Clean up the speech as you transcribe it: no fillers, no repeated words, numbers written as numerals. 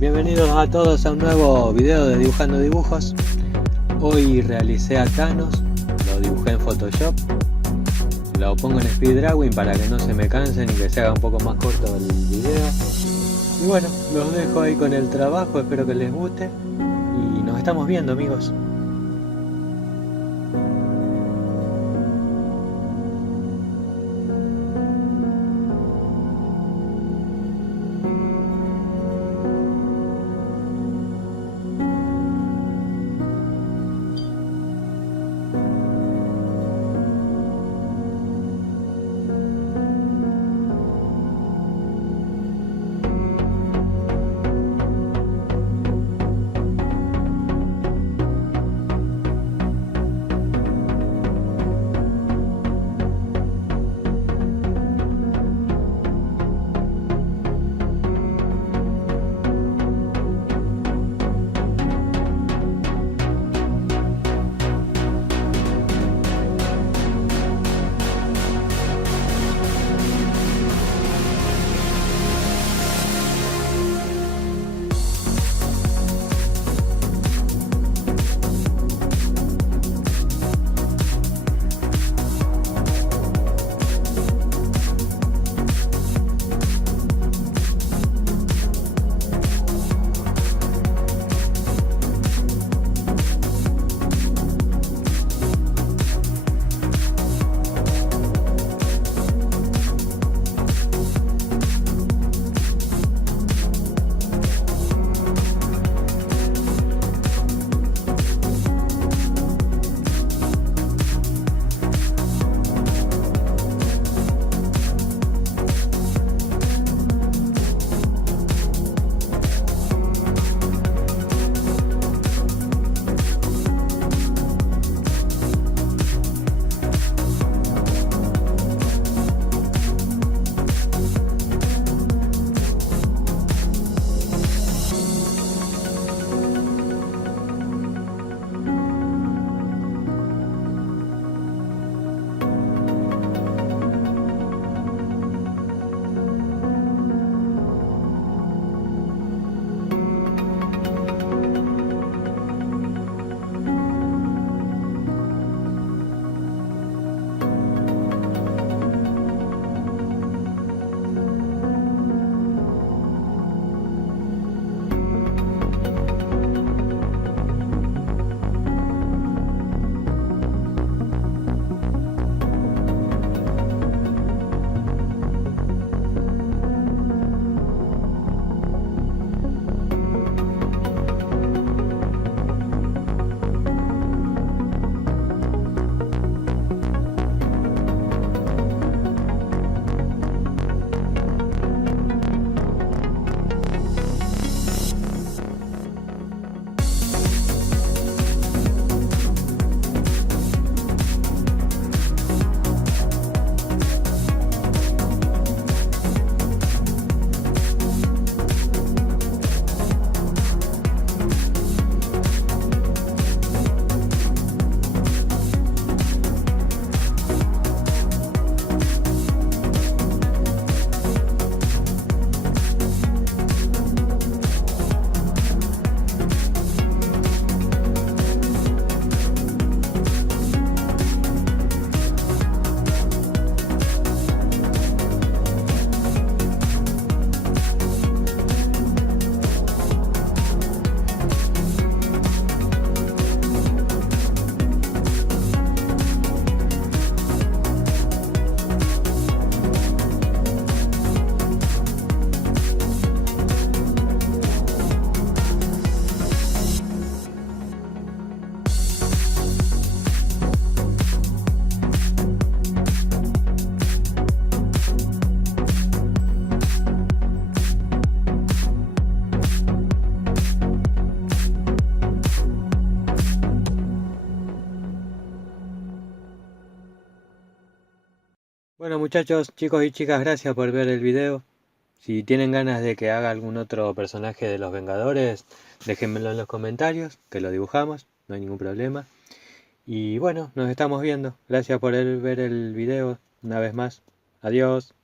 Bienvenidos a todos a un nuevo video de Dibujando Dibujos. Hoy realicé a Thanos, lo dibujé en Photoshop. Lo pongo en speed drawing para que no se me cansen y que se haga un poco más corto el video. Y bueno, los dejo ahí con el trabajo, espero que les guste. Y nos estamos viendo, amigos. Bueno muchachos, chicos y chicas, gracias por ver el video. Si tienen ganas de que haga algún otro personaje de los Vengadores, déjenmelo en los comentarios, que lo dibujamos, no hay ningún problema. Y bueno, nos estamos viendo. Gracias por ver el video una vez más. Adiós.